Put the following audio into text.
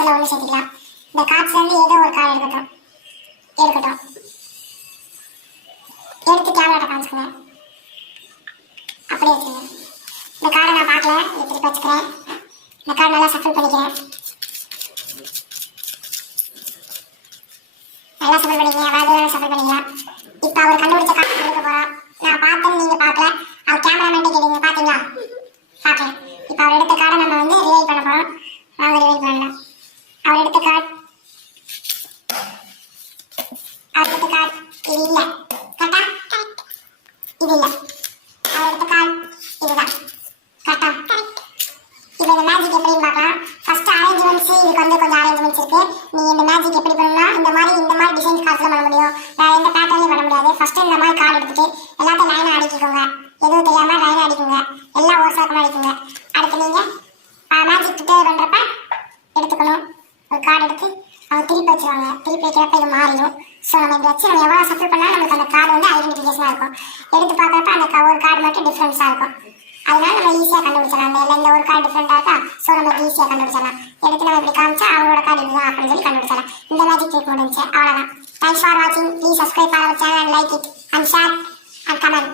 கார்ட்ஸ்ல ஒன்று சேர்த்துக்கலாம். இந்த கார்ட்ஸ்ல இருந்து ஏதோ ஒரு கார்டு எடுக்கட்டும். எடுத்து கேமரா காமிச்சுக்கங்க. அப்படியே வச்சுக்கோங்க. இந்த கார்டை நான் பார்க்கல, திருப்பி வச்சுக்கிறேன். இந்த கார்டு நல்லா சஃபில் பண்ணிக்கிறேன். நல்லா சஃபில் பண்ணிக்கிறேன். அதாவது சஃபில் பண்ணிக்கலாம். இப்போ அவர் கண்டுபிடிச்ச கார்டு எடுக்க போகிறோம். நான் பார்த்தேன்னு நீங்கள் பார்க்கல, அவர் கேமராமேன்ட்டு கேட்டீங்க. பார்த்தீங்களா? பார்க்கல. இப்போ அவர் எடுத்த கார்டை நம்ம வந்து ரிவைல் பண்ண போகிறோம். வாங்க ரிவைல் பண்ணலாம். அவர் எடுத்த கார்டு இது இல்லை. கரெக்டா? இது இல்லை. அவர் எடுத்த கார்டு இதுதான். கரெக்டா? இப்போ இந்த மேஜிக் எப்படின்னு பார்க்கலாம். ஃபர்ஸ்ட் அரேஞ்ச்மெண்ட்ஸ், இதுக்கு வந்து கொஞ்சம் அரேஞ்ச்மெண்ட்ஸ் இருக்கு. நீ இந்த மேஜிக் எப்படி பண்ணணும்னா இந்த மாதிரி டிசைன் கார்ட்ஸ்ல பண்ண முடியும். இந்த பேட்டர்ன்லயும் பண்ண முடியாது. ஃபர்ஸ்ட் இந்த மாதிரி கார்டு எடுத்துட்டு எல்லாத்தையும் லைனா அடிக்கிக்கோங்க. எதுவும் தெரியாம லைனா அடிக்குங்க. எல்லாம் ஒரு சாக்கமா அடிக்குங்க. அடுத்து நீங்க மேஜிக் ப்ரிப்பேர் பண்றப்ப எடுத்துக்கணும். ஒரு கார்டு எடுத்து அவங்க திருப்பி வச்சிருவாங்க. திருப்பி வைக்கிறப்ப இது மாறிடும். ஸோ நம்ம இப்படி வச்சு நம்ம எவ்வளோ சஃபில் பண்ணாலும் நமக்கு அந்த கார்டு வந்து ஐடென்டிஃபிகேஷனாக இருக்கும். எடுத்து பார்க்குறப்ப அந்த ஒரு கார்டு மட்டும் டிஃப்ரென்ஸாக இருக்கும். அதனால நம்ம ஈஸியாக கண்டுபிடிச்சிடலாம். இந்த ஒரு கார்டு டிஃப்ரெண்டாக இருக்கா, ஸோ நம்ம ஈஸியாக கண்டுபிடிச்சிடலாம். எடுத்து நம்ம இப்படி காமிச்சா அவங்களோட கார்டு இதுதான் அப்படின்னு சொல்லி கண்டுபிடிச்சிடலாம். இந்த மேஜிக் ட்ரிக் முடிஞ்சு அவ்வளோதான். தேங்க்ஸ் ஃபார் வாட்சிங். Please subscribe our channel and like it and share and comment.